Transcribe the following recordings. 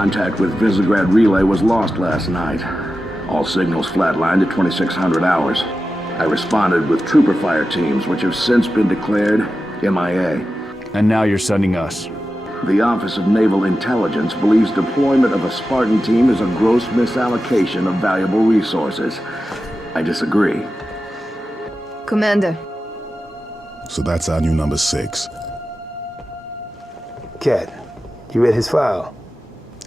Contact with Visegrad Relay was lost last night. All signals flatlined at 2600 hours. I responded with trooper fire teams, which have since been declared MIA. And now you're sending us. The Office of Naval Intelligence believes deployment of a Spartan team is a gross misallocation of valuable resources. I disagree. Commander. So that's our new number 6. Cat, you read his file?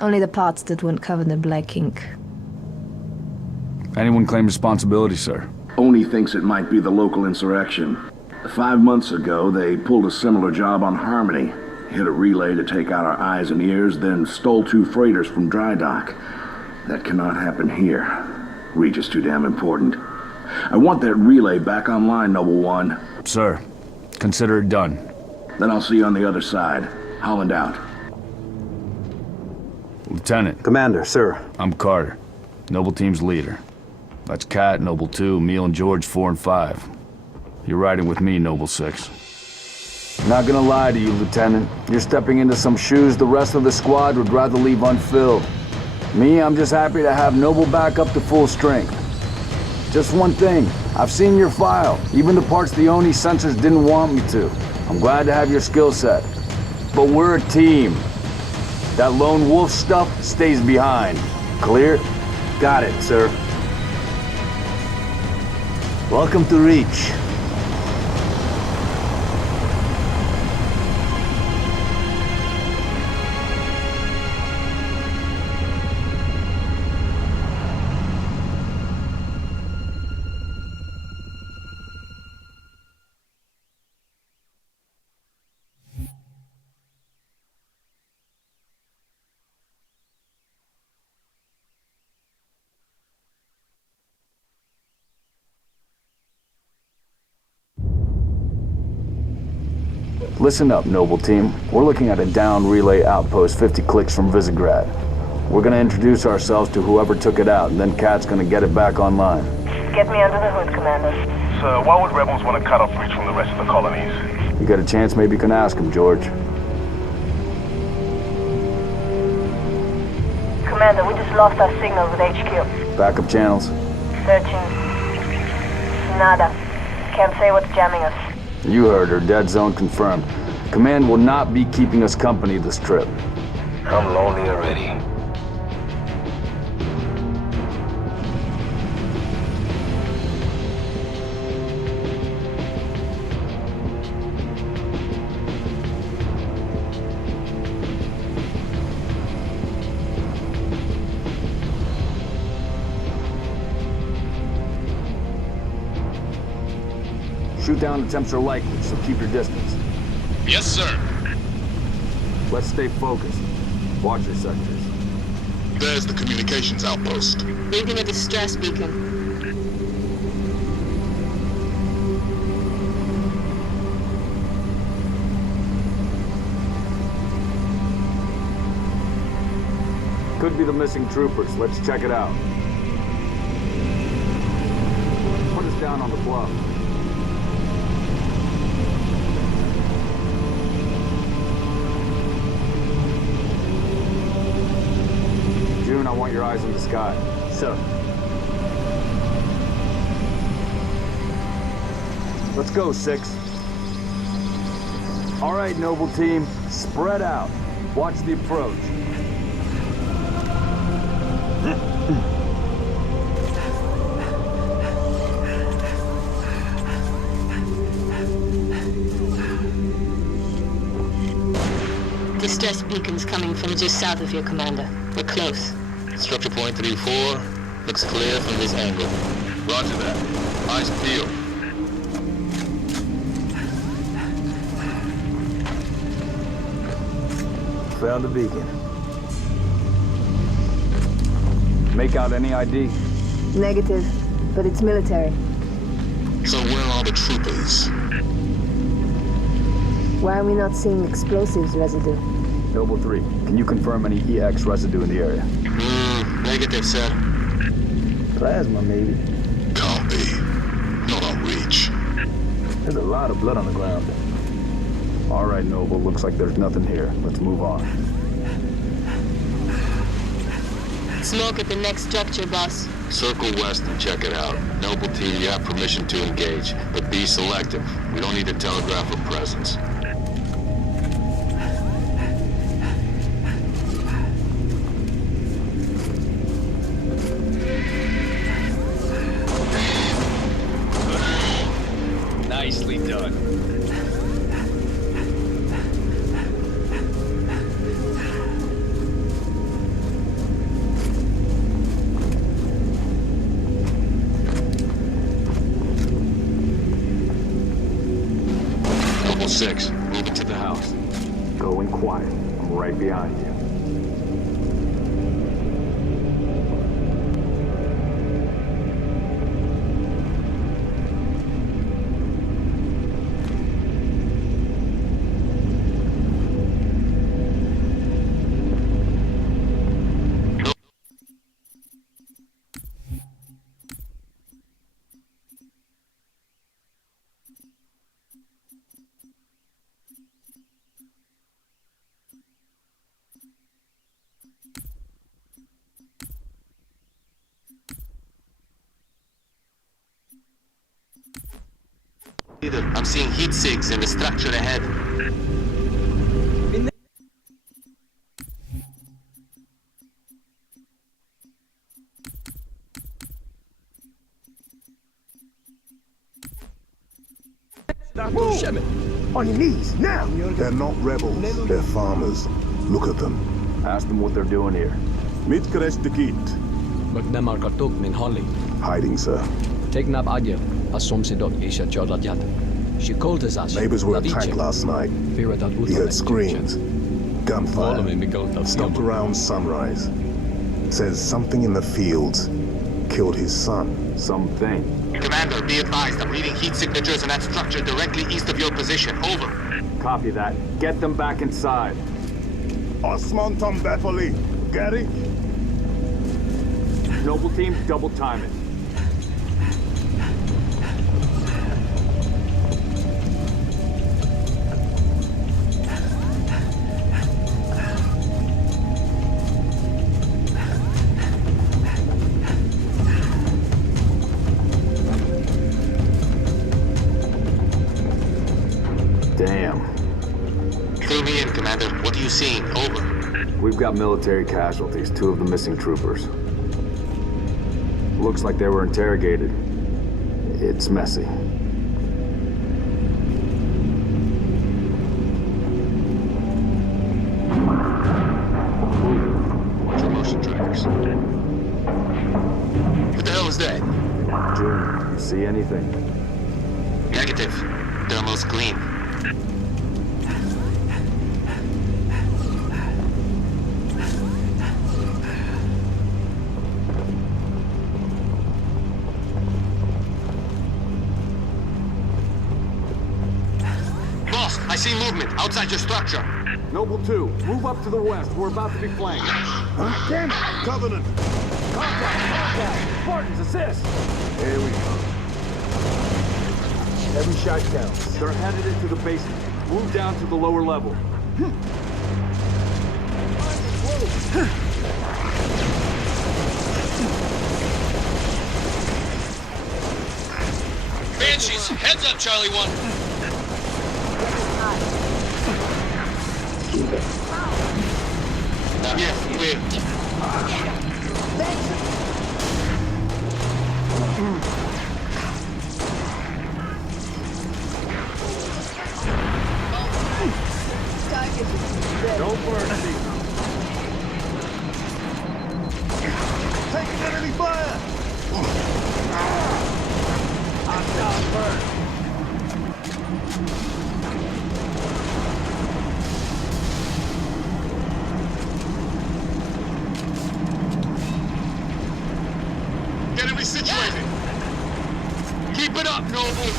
Only the parts that weren't covered in black ink. Anyone claim responsibility, sir? Oni thinks it might be the local insurrection. 5 months ago, they pulled a similar job on Harmony. Hit a relay to take out our eyes and ears, then stole 2 freighters from dry dock. That cannot happen here. Reach is too damn important. I want that relay back online, Noble One. Sir, consider it done. Then I'll see you on the other side. Holland out. Lieutenant. Commander, sir. I'm Carter, Noble Team's leader. That's Cat, Noble 2, Emil and George 4 and 5. You're riding with me, Noble 6. Not gonna lie to you, Lieutenant. You're stepping into some shoes the rest of the squad would rather leave unfilled. Me, I'm just happy to have Noble back up to full strength. Just one thing, I've seen your file, even the parts the Oni sensors didn't want me to. I'm glad to have your skill set. But we're a team. That lone wolf stuff stays behind. Clear? Got it, sir. Welcome to Reach. Listen up, Noble Team. We're looking at a down relay outpost 50 clicks from Visegrad. We're gonna introduce ourselves to whoever took it out, and then Cat's gonna get it back online. Get me under the hood, Commander. Sir, why would rebels want to cut off Reach from the rest of the colonies? You got a chance, maybe you can ask him, George. Commander, we just lost our signal with HQ. Backup channels? Searching. Nada. Can't say what's jamming us. You heard her. Dead zone confirmed. Command will not be keeping us company this trip. I'm lonely already. Shoot down attempts are likely, so keep your distance. Yes, sir. Let's stay focused. Watch your sectors. There's the communications outpost. Reading a distress beacon. Could be the missing troopers. Let's check it out. Put us down on the bluff. June, I want your eyes in the sky. Sir. Let's go, 6. All right, Noble Team. Spread out. Watch the approach. Distress beacons coming from just south of your commander. We're close. Structure point 3-4. Looks clear from this angle. Roger that. Eyes peeled. Found the beacon. Make out any ID? Negative, but it's military. So where are the troopers? Why are we not seeing explosives residue? Noble 3, can you confirm any EX residue in the area? Negative, sir. Plasma, maybe. Can't be. Not on Reach. There's a lot of blood on the ground. All right, Noble, looks like there's nothing here. Let's move on. Smoke at the next structure, boss. Circle west and check it out. Noble team, you have permission to engage, but be selective. We don't need to telegraph a presence. Nicely done. Noble 6, moving to the house. Going quiet. I'm right behind you. I'm seeing heat sinks in the structure ahead. On your knees, now! They're not rebels. They're farmers. Look at them. Ask them what they're doing here. Magnamarkatok min Holly. Hiding, sir. Tegnab Adya, Asomsidok Isha Jordadyat. She called us as Neighbors were attacked last night. He heard screams. Gunfire. Stopped around sunrise. Says something in the fields killed his son. Something. Commander, be advised, I'm reading heat signatures in that structure directly east of your position. Over. Copy that. Get them back inside. Osman Tombepoli. Gary? Noble team, double time it. Damn. Fill me in, Commander. What are you seeing? Over. We've got military casualties, 2 of the missing troopers. Looks like they were interrogated. It's messy. Watch your motion trackers. What the hell is that? Junior, you see anything? Negative. Thermal's clean. Boss, I see movement outside your structure. Noble 2, move up to the west. We're about to be flanked. Damn it! Covenant! Contact! Spartans, assist! Here we go. Every shot counts. They're headed into the basement. Move down to the lower level. Banshees, heads up, Charlie 1. Yes, clear. Don't mercy. Taking enemy fire! Hostile burn. Get him situated. Keep it up, Noble.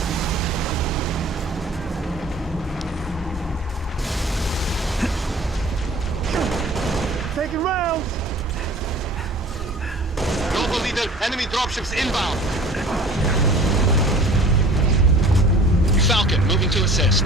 Taking rounds! Noble leader, enemy dropships inbound. Falcon, moving to assist.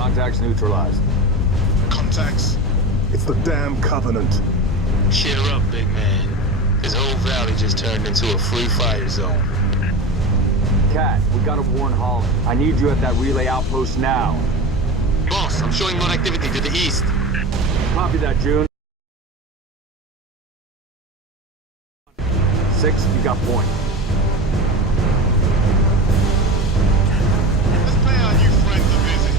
Contacts neutralized. Contacts. It's the damn Covenant. Cheer up, big man. This whole valley just turned into a free fire zone. Cat, we gotta warn Holland. I need you at that relay outpost now. Boss, I'm showing more activity to the east. Copy that, June. 6, you got point. Let's play our new friends a visit.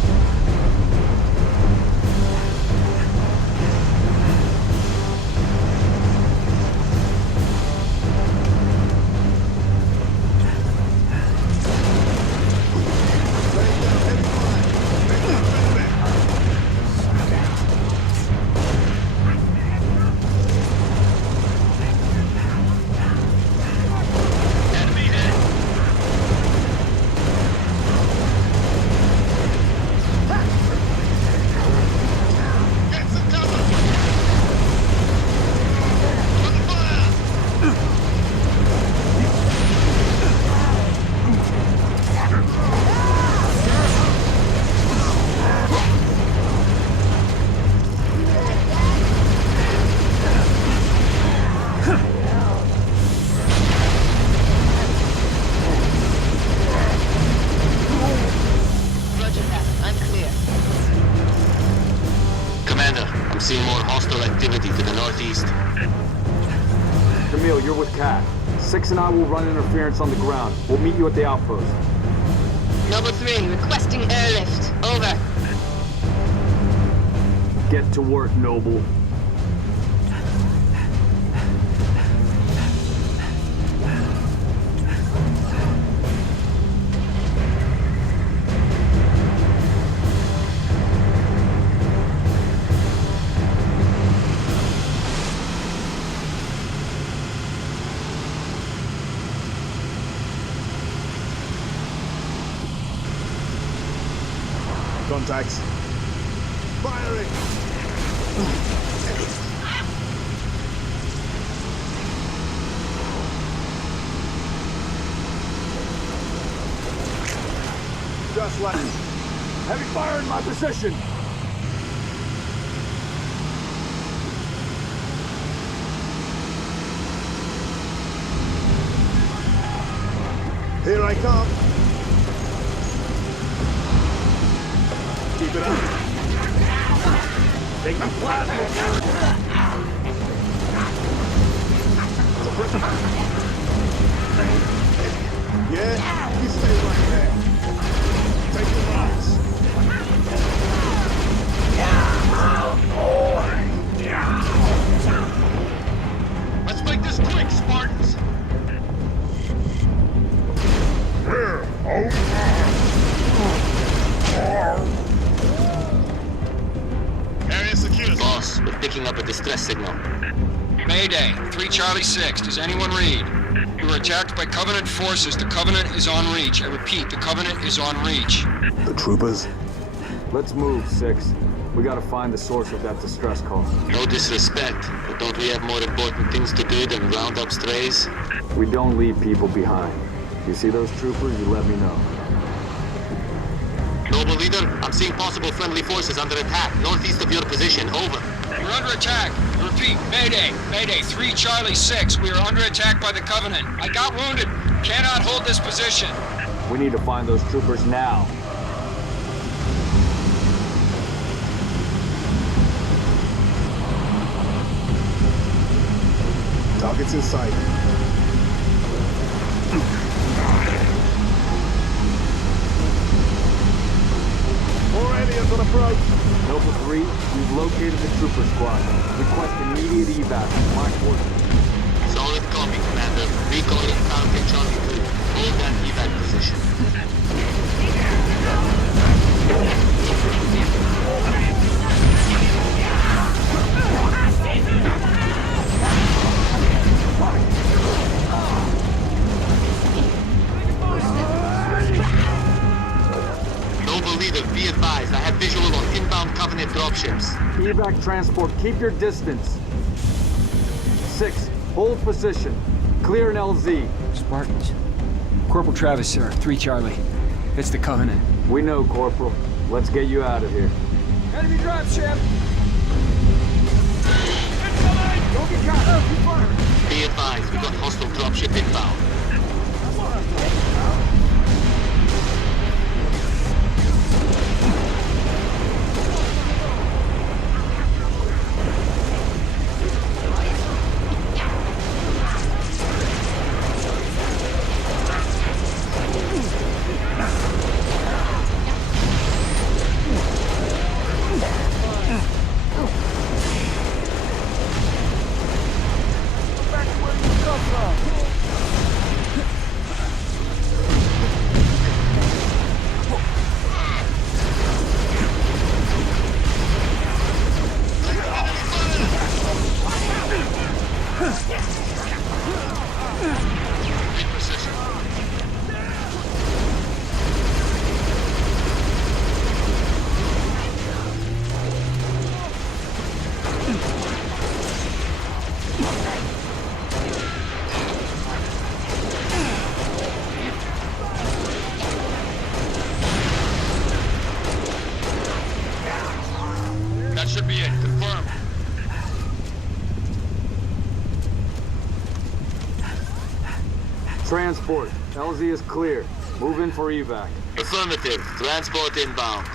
Roger that. I'm clear. Commander, I'm seeing more hostile activity to the northeast. Camille, you're with Cat. 6 and I will run interference on the ground. We'll meet you at the outpost. Noble 3, requesting airlift. Over. Get to work, Noble. Contacts. Firing! Just like... Heavy fire in my position! Here I come. Keep it up. Take the Yeah, you stay right there. Take the rise. Let's make this quick, Spartans! Area secure. Boss, we're picking up a distress signal. Mayday, 3 Charlie 6. Does anyone read? We were attacked by Covenant forces. The Covenant is on reach. I repeat, the Covenant is on reach. The troopers? Let's move, 6. We gotta find the source of that distress call. No disrespect, but don't we have more important things to do than round up strays? We don't leave people behind. You see those troopers, you let me know. Noble leader, I'm seeing possible friendly forces under attack, northeast of your position. Over. We're under attack. I repeat, Mayday. Mayday, 3 Charlie 6. We are under attack by the Covenant. I got wounded. Cannot hold this position. We need to find those troopers now. Targets in sight. More aliens on approach. Noble 3, we've located the trooper squad. Request immediate evac from my quarters. Solid copy, Commander. Recalling Falcon Charlie 2. Hold that evac position. Noble leader, be advised. I have visual on inbound Covenant dropships. Evac transport, keep your distance. 6, hold position. Clear an LZ. Spartans. Corporal Travis, sir. 3 Charlie. It's the Covenant. We know, Corporal. Let's get you out of here. Enemy dropship! Don't get caught! Keep firing! Be advised, we've got hostile dropship inbound. That should be it. Confirmed. Transport. LZ is clear. Move in for evac. Affirmative. Transport inbound.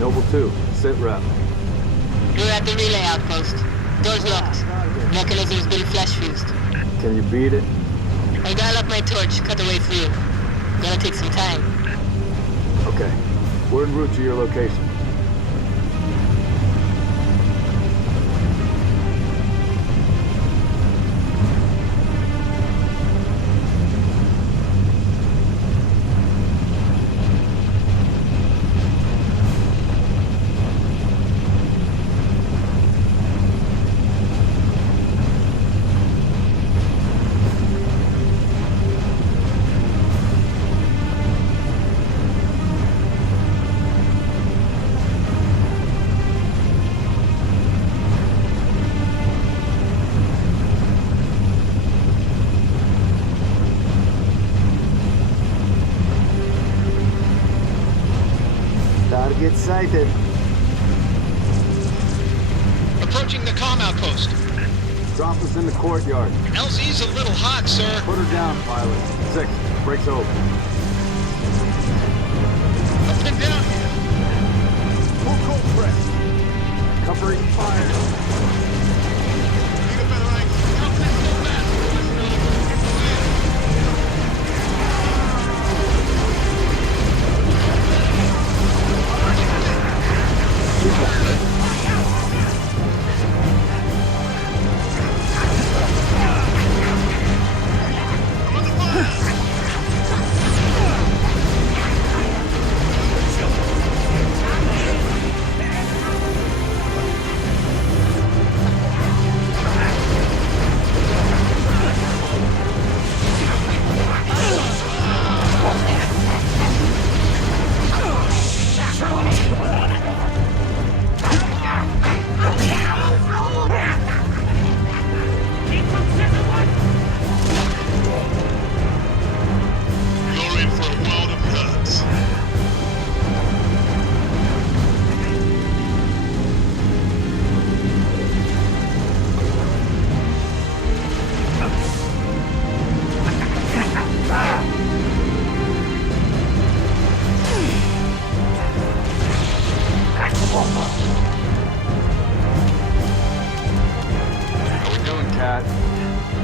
Noble 2, sit rep. We're at the relay outpost. Door's locked. Mechanism's been flash fused. Can you beat it? I dial up my torch, cut the way through. Gonna take some time. Okay. We're en route to your location. Target sighted. Approaching the comm outpost. Drop us in the courtyard. LZ's a little hot, sir. Put her down, pilot. 6. Breaks open. Up and down. Full cold press. Covering fire. Need a better angle. Drop that so fast.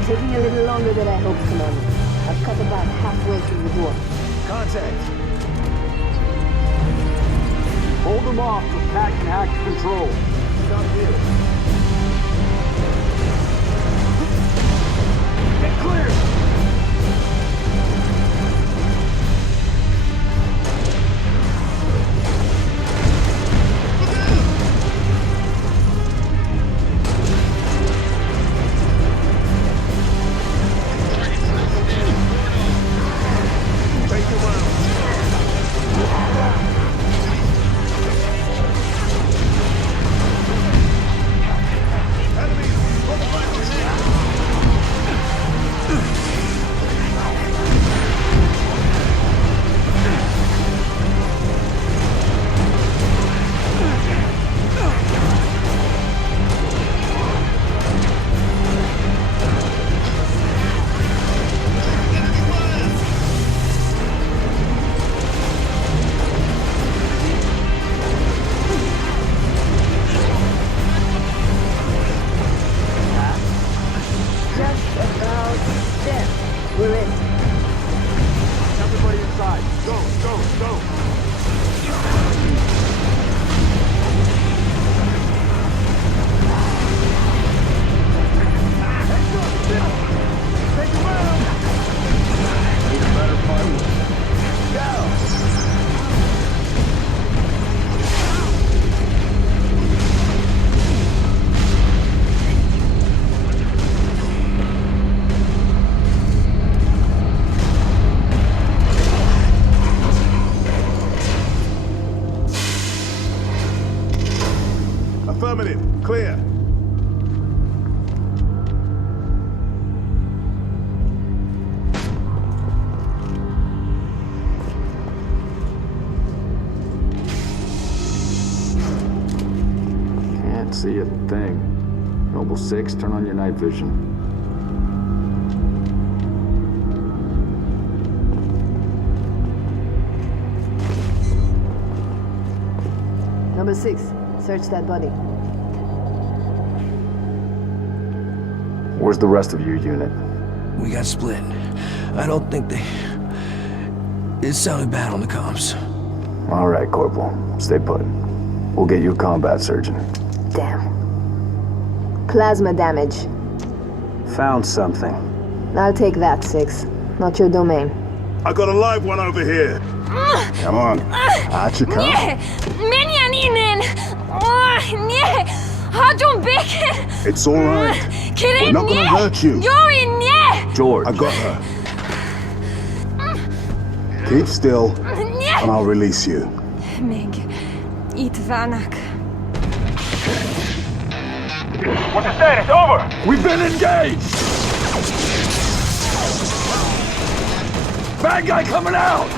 Taking a little longer than I hoped, Commander. I've cut about halfway through the door. Contact. Hold them off so Pat can hack the control. Stop here. Get We're in. Everybody inside. Go, go, go. Take him out. Need a better fight. Go. Affirmative. Clear. Can't see a thing. Noble 6, turn on your night vision. Number 6, search that body. Where's the rest of your unit? We got split. I don't think they... It sounded bad on the comms. All right, Corporal. Stay put. We'll get you a combat surgeon. Damn. Plasma damage. Found something. I'll take that, 6. Not your domain. I got a live one over here. Come on. Archer, come. Menianinen! Nie! Hajun Bacon! It's all right. We're not gonna hurt you. Yuri, nie! George. I got her. Keep still, and I'll release you. Meg, eat Vanak. What's the status? Over! We've been engaged! Bad guy coming out!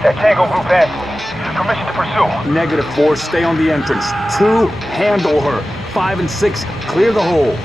That Tango group past me. Permission to pursue. -4, stay on the entrance. 2, handle her. 5 and 6, clear the hole.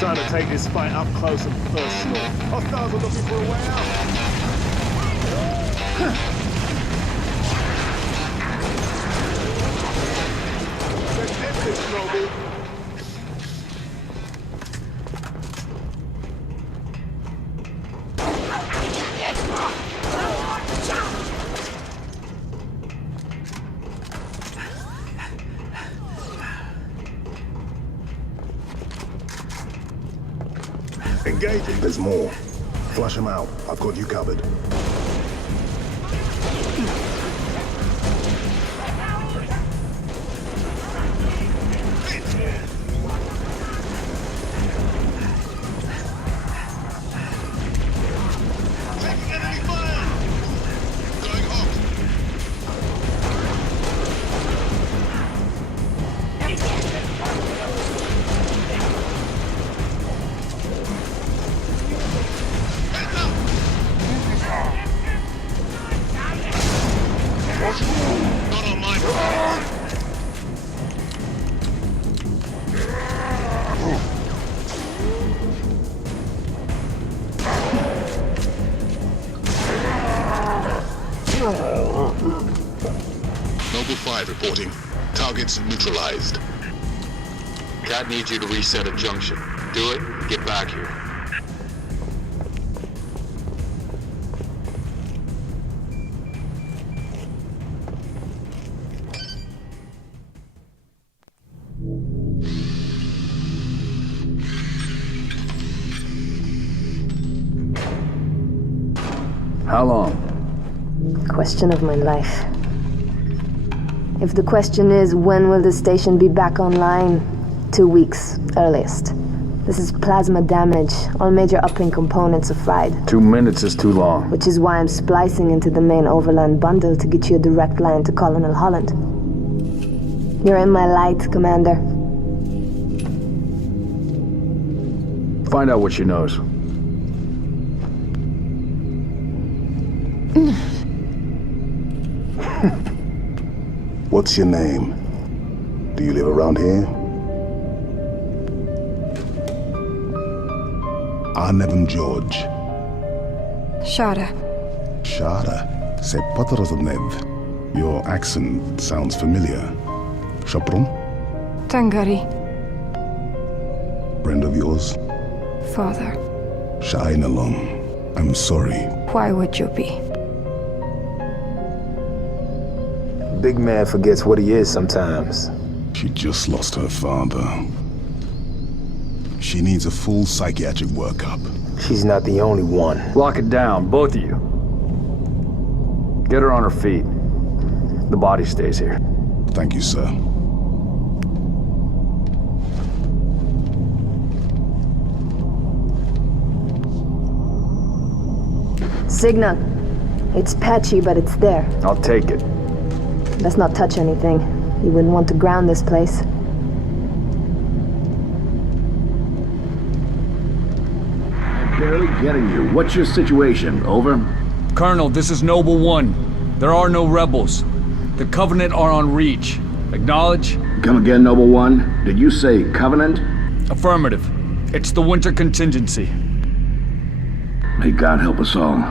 Trying to take this fight up close and personal. Hostiles are looking for a way out. Let's end this, Noble. Engaging. There's more. Flush them out. I've got you covered. Noble 5 reporting. Targets neutralized. Cat needs you to reset a junction. Do it, get back here. How long? Question of my life. If the question is, when will the station be back online? 2 weeks, earliest. This is plasma damage. All major uplink components are fried. 2 minutes is too long. Which is why I'm splicing into the main overland bundle to get you a direct line to Colonel Holland. You're in my light, Commander. Find out what she knows. What's your name? Do you live around here? Arnevin George. Shara. Shara. C'est pas Rozovnev. Your accent sounds familiar. Shapron? Tangari. Friend of yours? Father. Shine along. I'm sorry. Why would you be? Big man forgets what he is sometimes. She just lost her father. She needs a full psychiatric workup. She's not the only one. Lock it down, both of you. Get her on her feet. The body stays here. Thank you, sir. Signal. It's patchy, but it's there. I'll take it. Let's not touch anything. You wouldn't want to ground this place. I'm barely getting you. What's your situation? Over? Colonel, this is Noble One. There are no rebels. The Covenant are on Reach. Acknowledge? Come again, Noble One. Did you say Covenant? Affirmative. It's the winter contingency. May God help us all.